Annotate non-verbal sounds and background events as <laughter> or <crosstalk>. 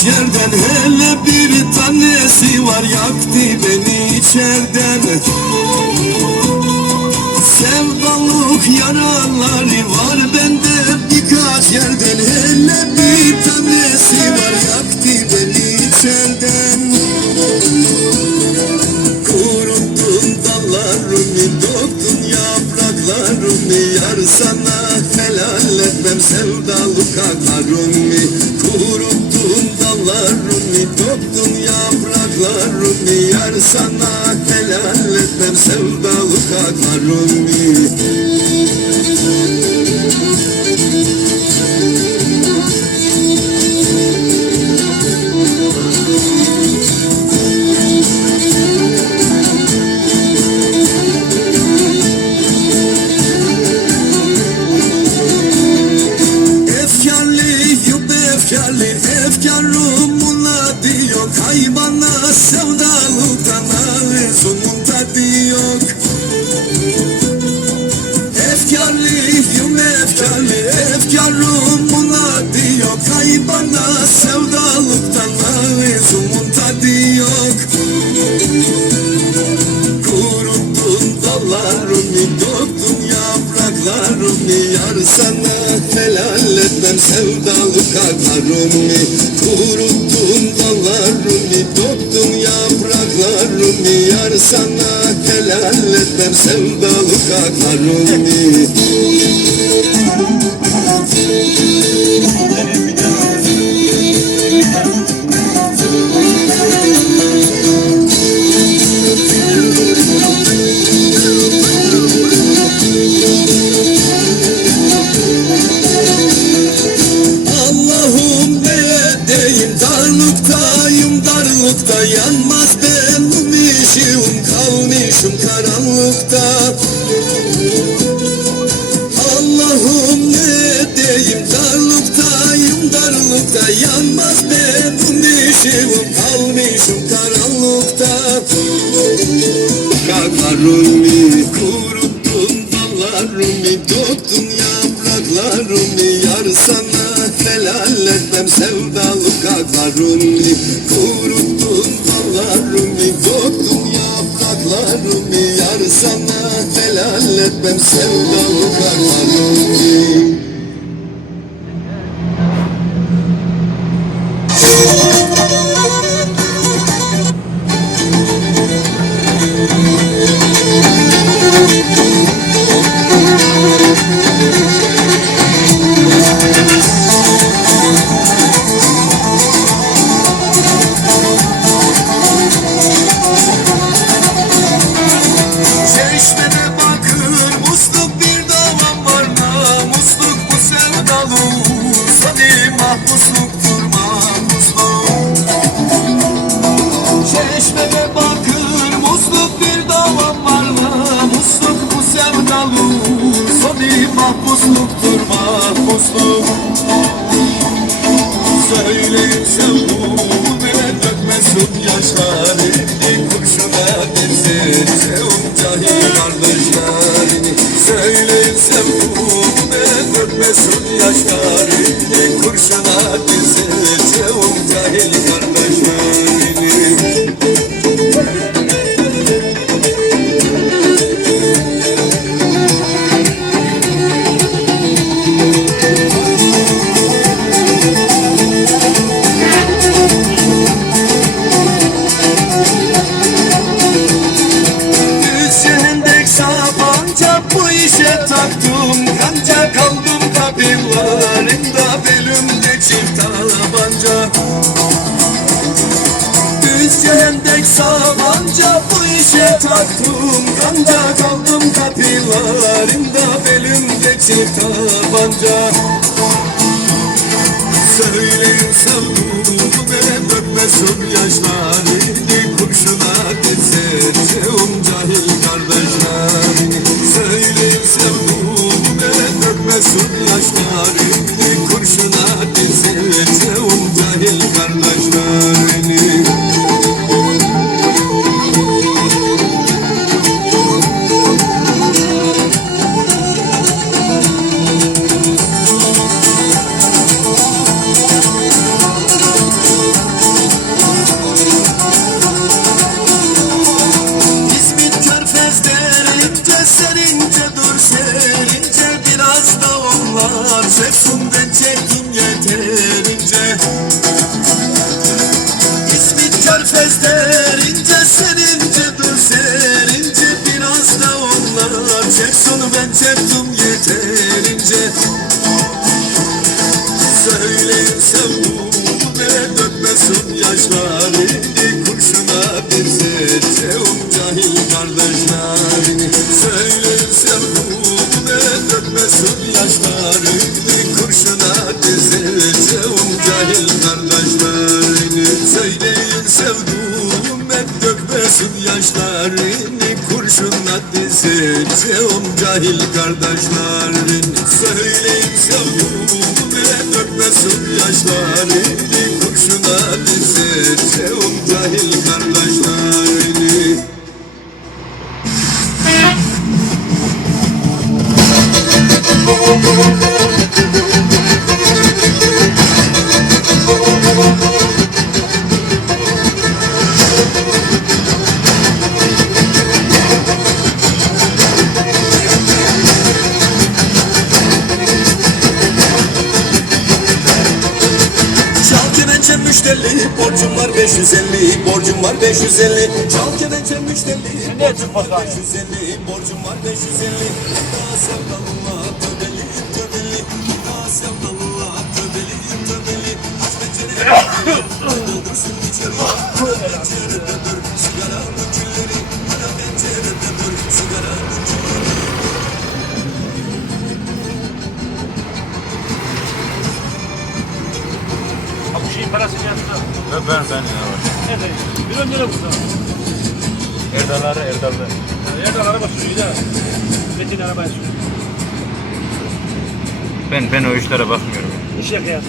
birkaç yerden Hele bir tanesi var yaktı beni içerden. Sevdalık yaraları var bende birkaç yerden Hele bir tanesi var yaktı beni içerden. Kuruttun dallarımı doktun yapraklarımı Yar sana helal etmem sevdalık akarımı Kuruttun dallarımı doktun yapraklarımı Yar sana helal etmem sevdalık akarımı doktun yapraklarımı Yar sana helal etmem sevdalık akarımı Kuruttun dallarımı doktun yapraklarımı. Yar sana helal etmem sevdalık akarımı Allah'ım kalmışım karanlıkta. Allah'ım ne edeyim darlıktayım darlıkta. Yanmaz benim işim kalmışım karanlıkta. Kakarımı kuruttun dallarımı doktun yapraklarımı Yar sana helal etmem sevdalık akarımı Kuruttun helal etmem sevdalık akarımı mahpusluk Söyleyin sevduğumu bile dökmesin yaşlarını Kurşuna dizeceğim cahil kardeşlerini. Söyleyin sevduğumu bile dökmesin yaşlarını Kurşuna dizeceğim cahil işe taktım Kanca kaldım kapılarında belimde çift tabanca. Söyleyin sevduğumu bile dökmesin yaşlarını Sesinde çekin yeterince İsmin körfez derince Serince dur serince. Biraz da onlar Çek sonu ben çektim yeterince Söyleyin sevduğume dökmesin yaşlarını Kurşuna seçeum cahil kardeşlerini Söyleyin sevduğume dökmesin yaşlarını Kurşuna dizeceğim cahil kardeşlerini Söyleyin sevduğume dökmesin yaşlarını Kurşuna dizeceğim cahil kardeşlerini borcum var 550 borcum var 550 Çal kemençe müşterili borcum var 550 borcum var 550 Daha sevdallah tövbeli tövbeli Daha sevdallah tövbeli tövbeli Aç pencereyi. <laughs> Doldursun içeri dur yaptı. Ben ben ben ya. Nerede? Bir ön lira burada. Erdalları Erdallı. Yerden araba sürüyor da. Metin arabaya sürüyor. Ben ben o işlere bakmıyorum. İş yakayası.